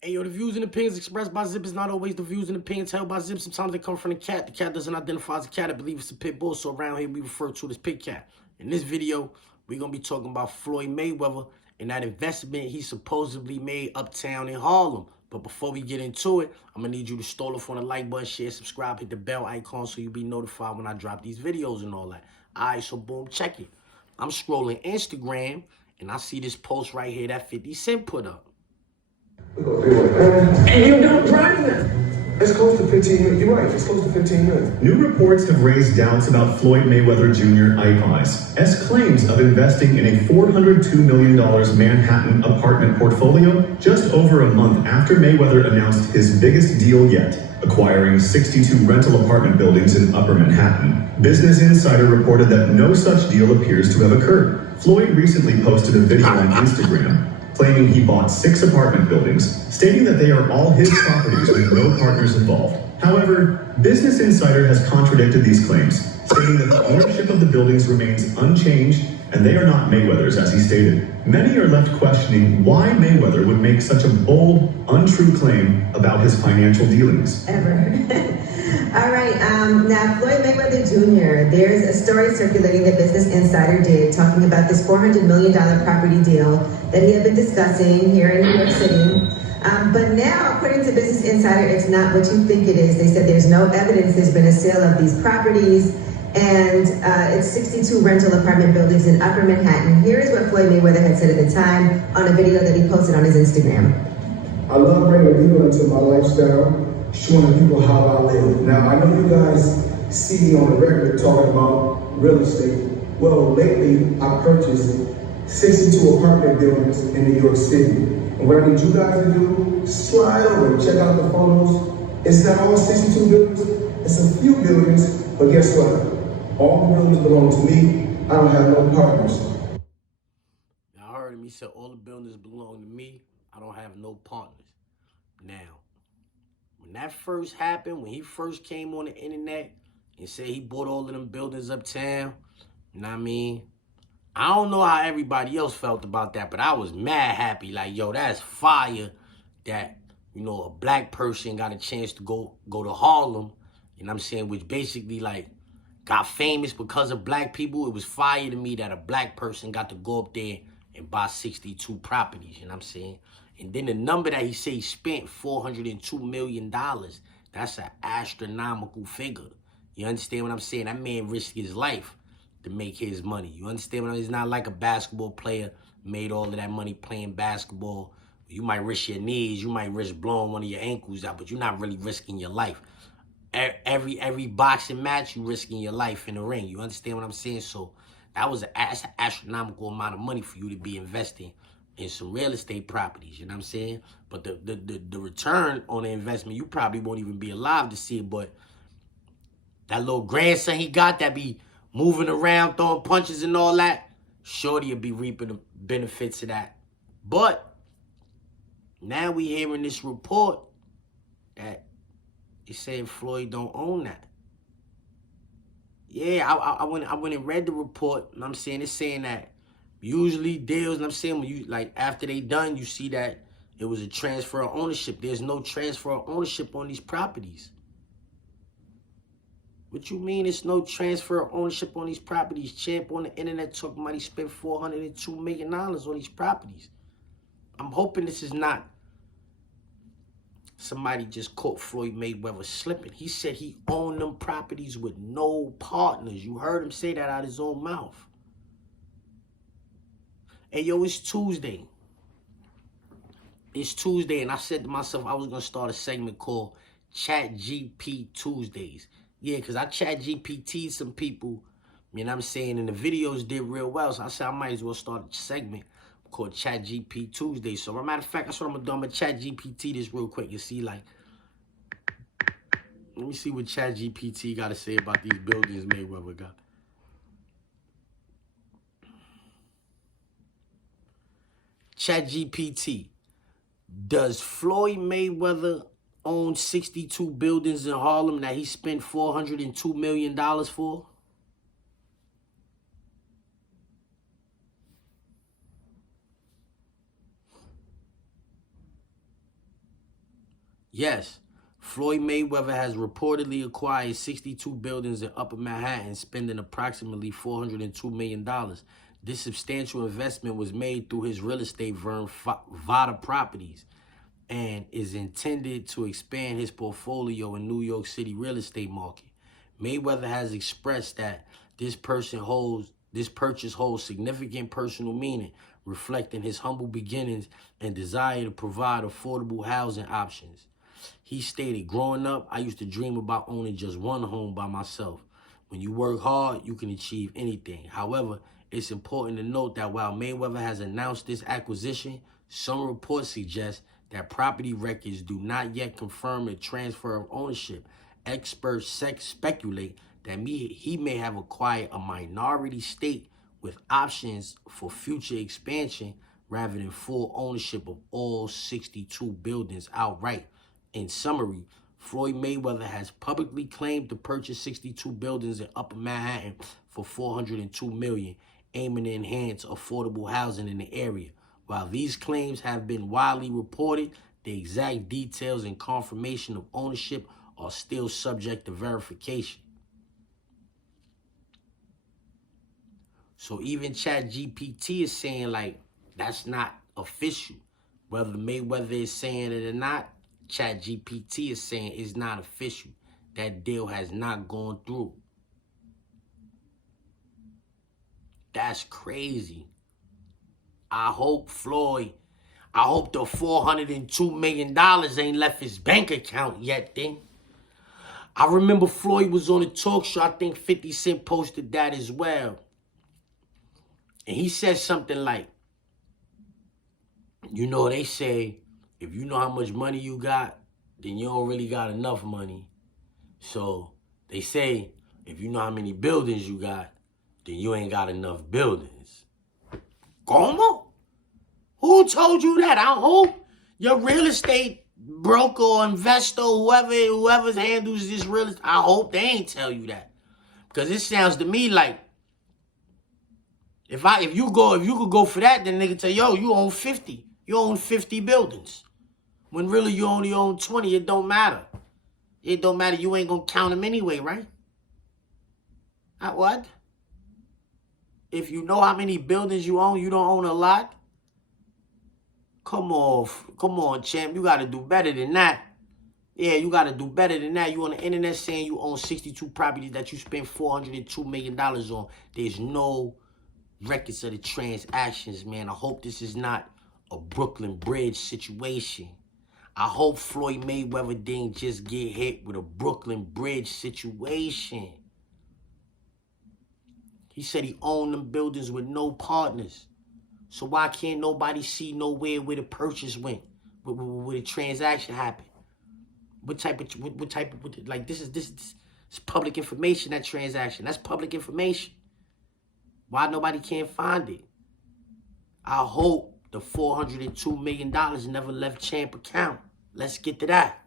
Hey, yo, the views and opinions expressed by Zip is not always the views and opinions held by Zip. Sometimes they come from the cat. The cat doesn't identify as a cat. I believe it's a pit bull, so around here we refer to it as pit cat. In this video, we're going to be talking about Floyd Mayweather and that investment he supposedly made uptown in Harlem. But before we get into it, I'm going to need you to stall off on the like button, share, subscribe, hit the bell icon so you'll be notified when I drop these videos and all that. All right, so boom, check it. I'm scrolling Instagram, and I see this post right here that 50 Cent put up. And you don't drive them. It's close to 15 minutes. You're right. It's close to 15 minutes. New reports have raised doubts about Floyd Mayweather Jr. IPOs as claims of investing in a $402 million Manhattan apartment portfolio just over a month after Mayweather announced his biggest deal yet, acquiring 62 rental apartment buildings in Upper Manhattan. Business Insider reported that no such deal appears to have occurred. Floyd recently posted a video on Instagram claiming he bought 6 apartment buildings, stating that they are all his properties with no partners involved. However, Business Insider has contradicted these claims, stating that the ownership of the buildings remains unchanged and they are not Mayweather's, as he stated. Many are left questioning why Mayweather would make such a bold, untrue claim about his financial dealings. All right, now Floyd Mayweather Jr., there's a story circulating that Business Insider did talking about this $400 million property deal that he had been discussing here in New York City. But now, according to Business Insider, it's not what you think it is. They said there's no evidence there's been a sale of these properties, and it's 62 rental apartment buildings in Upper Manhattan. Here is what Floyd Mayweather had said at the time on a video that he posted on his Instagram. I love bringing people into my lifestyle, showing people how I live. Now, I know you guys see me on the regular talking about real estate. Well, lately, I purchased 62 apartment buildings in New York City. And what I need you guys to do, slide over and check out the photos. It's not all 62 buildings, it's a few buildings, but guess what? All the buildings belong to me. I don't have no partners. Y'all heard him. He said all the buildings belong to me. I don't have no partners. Now, when that first happened, when he first came on the internet and said he bought all of them buildings uptown, you know what I mean? I don't know how everybody else felt about that, but I was mad happy. Like, yo, that's fire that, you know, a black person got a chance to go to Harlem, you know what I'm saying, which basically, like, got famous because of black people. It was fire to me that a black person got to go up there and buy 62 properties, you know what I'm saying? And then the number that he said he spent, $402 million, that's an astronomical figure. You understand what I'm saying? That man risked his life to make his money. You understand what I mean? It's not like a basketball player made all of that money playing basketball. You might risk your knees, you might risk blowing one of your ankles out, but you're not really risking your life. Every boxing match, you risking your life in the ring. You understand what I'm saying? So that's an astronomical amount of money for you to be investing in some real estate properties, you know what I'm saying? But the return on the investment, you probably won't even be alive to see it, but that little grandson he got that be moving around, throwing punches and all that, shorty will be reaping the benefits of that. But now we hearing this report that it's saying Floyd don't own that. Yeah, I went and read the report, and I'm saying it's saying that usually deals, and I'm saying when you, like, after they done, you see that it was a transfer of ownership. There's no transfer of ownership on these properties. What you mean it's no transfer of ownership on these properties? Champ on the internet talking about he spent $402 million on these properties. I'm hoping this is not somebody just caught Floyd Mayweather slipping. He said he owned them properties with no partners. You heard him say that out of his own mouth. Hey, yo, it's Tuesday. It's Tuesday, and I said to myself I was going to start a segment called ChatGPT Tuesdays. Yeah, because I ChatGPT'd some people, you know what I'm saying, and the videos did real well. So I said I might as well start a segment called ChatGPT Tuesdays. So, as a matter of fact, that's what I'm going to do. I'm going to ChatGPT this real quick. You see, like, let me see what ChatGPT got to say about these buildings Mayweather got. ChatGPT, does Floyd Mayweather own 62 buildings in Harlem that he spent $402 million for? Yes, Floyd Mayweather has reportedly acquired 62 buildings in Upper Manhattan, spending approximately $402 million. This substantial investment was made through his real estate firm, Vada Properties, and is intended to expand his portfolio in New York City real estate market. Mayweather has expressed that this purchase holds significant personal meaning, reflecting his humble beginnings and desire to provide affordable housing options. He stated, growing up, I used to dream about owning just one home by myself. When you work hard, you can achieve anything. However, it's important to note that while Mayweather has announced this acquisition, some reports suggest that property records do not yet confirm a transfer of ownership. Experts speculate that he may have acquired a minority stake with options for future expansion rather than full ownership of all 62 buildings outright. In summary, Floyd Mayweather has publicly claimed to purchase 62 buildings in Upper Manhattan for $402 million, aiming to enhance affordable housing in the area. While these claims have been widely reported, the exact details and confirmation of ownership are still subject to verification. So even ChatGPT is saying, like, that's not official. Whether Mayweather is saying it or not, ChatGPT is saying it's not official. That deal has not gone through. That's crazy. I hope the $402 million ain't left his bank account yet, then. I remember Floyd was on a talk show. I think 50 Cent posted that as well. And he said something like, you know, they say, if you know how much money you got, then you don't really got enough money. So they say, if you know how many buildings you got, then you ain't got enough buildings. Como? Who told you that? I hope your real estate broker or investor, whoever handles this real estate, I hope they ain't tell you that. Because it sounds to me like, if you could go for that, then nigga tell you, yo, you own 50. You own 50 buildings. When really you only own 20, it don't matter. It don't matter. You ain't gonna count them anyway, right? What? If you know how many buildings you own, you don't own a lot? Come on, champ. You gotta do better than that. Yeah, you gotta do better than that. You on the internet saying you own 62 properties that you spent $402 million on. There's no records of the transactions, man. I hope this is not a Brooklyn Bridge situation. I hope Floyd Mayweather didn't just get hit with a Brooklyn Bridge situation. He said he owned them buildings with no partners. So why can't nobody see nowhere where the purchase went, where the transaction happened? What type of like this is public information, that transaction. That's public information. Why nobody can't find it? I hope the $402 million never left Champ account. Let's get to that.